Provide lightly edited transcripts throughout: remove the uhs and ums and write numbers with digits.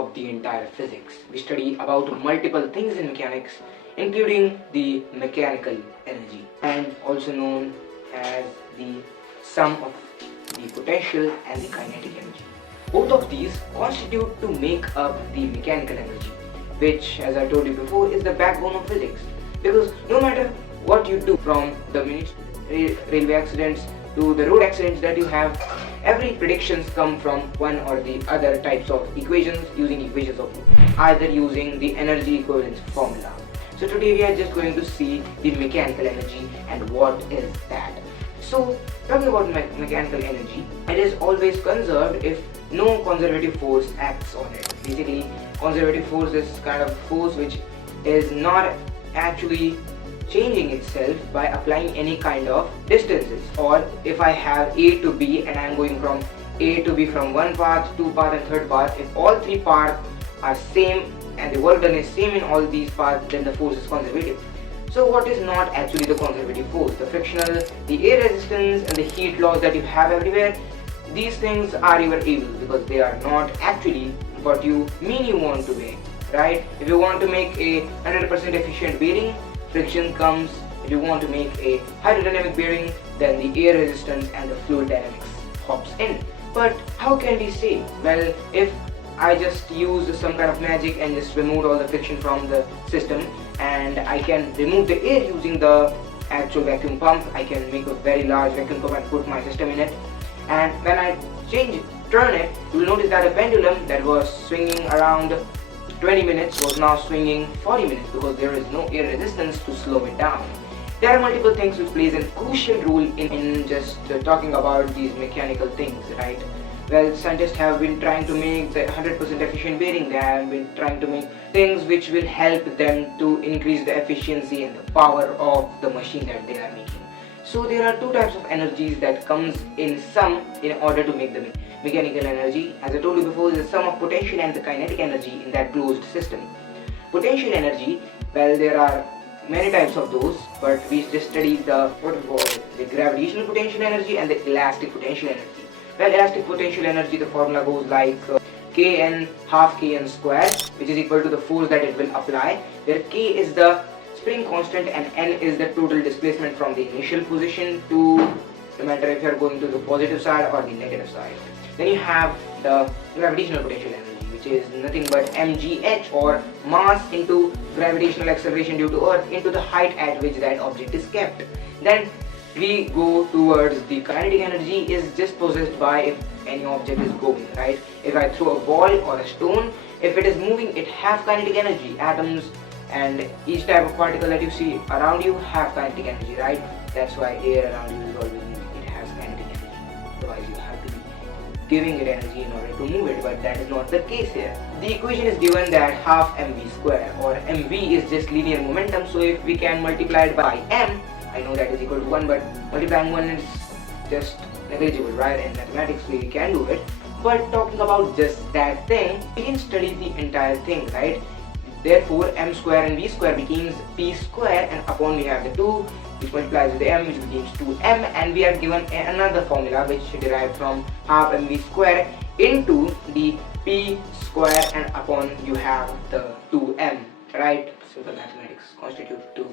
of the entire physics. We study about multiple things in mechanics, including the mechanical energy, and also known as the sum of the potential and the kinetic energy. Both of these constitute to make up the mechanical energy, which, as I told you before, is the backbone of physics. Because no matter what you do, from the railway accidents to the road accidents that you have, every predictions come from one or the other types of equations, using equations of either using the energy equivalence formula. So today we are just going to see the mechanical energy and what is that. So talking about mechanical energy, it is always conserved if no conservative force acts on it. Basically, conservative force is kind of force which is not actually changing itself by applying any kind of distances. Or if I have A to B and I am going from A to B from one path, two path and third path, if all three paths are same and the work done is same in all these paths, then the force is conservative. So what is not actually the conservative force? The frictional, the air resistance and the heat loss that you have everywhere, these things are your evil because they are not actually what you mean you want to make, right? If you want to make a 100% efficient bearing, friction comes. If you want to make a hydrodynamic bearing, then the air resistance and the fluid dynamics hops in. But how can we say? Well, if I just use some kind of magic and just remove all the friction from the system, and I can remove the air using the actual vacuum pump, I can make a very large vacuum pump and put my system in it, and when I turn it, you will notice that a pendulum that was swinging around 20 minutes was now swinging 40 minutes because there is no air resistance to slow it down. There are multiple things which plays a crucial role in just talking about these mechanical things, right? Well, scientists have been trying to make the 100% efficient bearing. They have been trying to make things which will help them to increase the efficiency and the power of the machine that they are making. So there are two types of energies that comes in sum in order to make the mechanical energy. As I told you before, the sum of potential and the kinetic energy in that closed system. Potential energy, well, there are many types of those, but we just studied the gravitational potential energy and the elastic potential energy. Well, elastic potential energy, the formula goes like Kn half Kn square, which is equal to the force that it will apply, where K is the spring constant and N is the total displacement from the initial position to, no matter if you are going to the positive side or the negative side. Then you have the gravitational potential energy, which is nothing but mgh, or mass into gravitational acceleration due to Earth into the height at which that object is kept. Then we go towards the kinetic energy is just possessed by if any object is going, right? If I throw a ball or a stone, if it is moving, it has kinetic energy. Atoms and each type of particle that you see around you have kinetic energy, right? That's why air around you is always moving. It has kinetic energy. Otherwise you have to be giving it energy in order to move it, but that is not the case here. The equation is given that half mv square, or mv is just linear momentum, so if we can multiply it by m, I know that is equal to 1, but multiplying 1 is just negligible, right? In mathematics we can do it, but talking about just that thing, we can study the entire thing, right? Therefore m square and v square becomes p square, and upon we have the 2 which multiplies with the m, which becomes 2m, and we are given another formula which derived from half mv square into the p square, and upon you have the 2m, right? Simple mathematics constitute to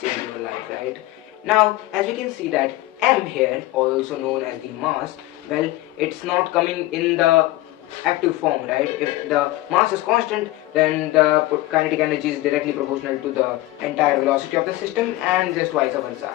save your life, right? Now, as we can see that m here, also known as the mass, well, it's not coming in the active form, right? If the mass is constant, then the kinetic energy is directly proportional to the entire velocity of the system, and just vice versa.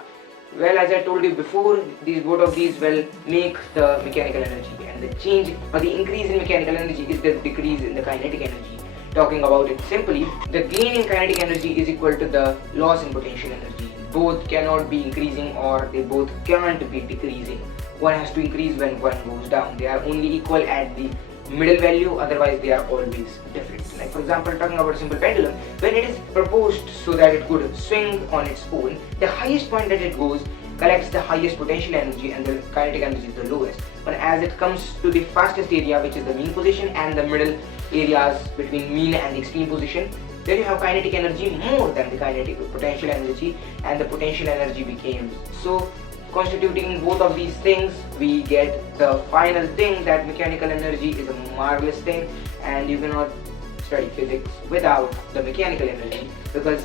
Well, as I told you before, both of these will make the mechanical energy, and the change or the increase in mechanical energy is the decrease in the kinetic energy. Talking about it simply, the gain in kinetic energy is equal to the loss in potential energy. Both cannot be increasing, or they both can't be decreasing. One has to increase when one goes down. They are only equal at the middle value, otherwise they are always different. Like for example, talking about a simple pendulum, when it is proposed so that it could swing on its own, the highest point that it goes collects the highest potential energy and the kinetic energy is the lowest. But as it comes to the fastest area, which is the mean position, and the middle areas between mean and the extreme position, then you have kinetic energy more than the kinetic potential energy, and the potential energy becomes so. Constituting both of these things, we get the final thing that mechanical energy is a marvelous thing, and you cannot study physics without the mechanical energy, because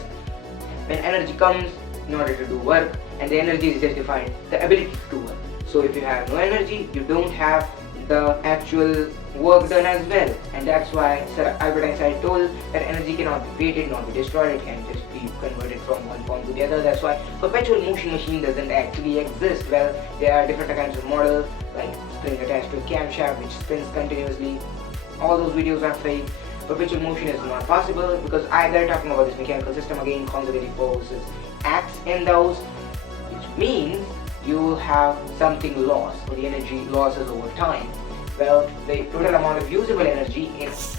when energy comes in order to do work, and the energy is just defined the ability to do work. So if you have no energy, you don't have the actual work done as well, and that's why Sir Albert Einstein told that energy cannot be created, not be destroyed, it can just be converted from one form to the other. That's why perpetual motion machine doesn't actually exist. Well, there are different kinds of models like spring attached to a camshaft which spins continuously. All those videos are fake. Perpetual motion is not possible because either talking about this mechanical system again, conservative forces acts in those, which means you will have something lost, or the energy losses over time. Well, the total amount of usable energy is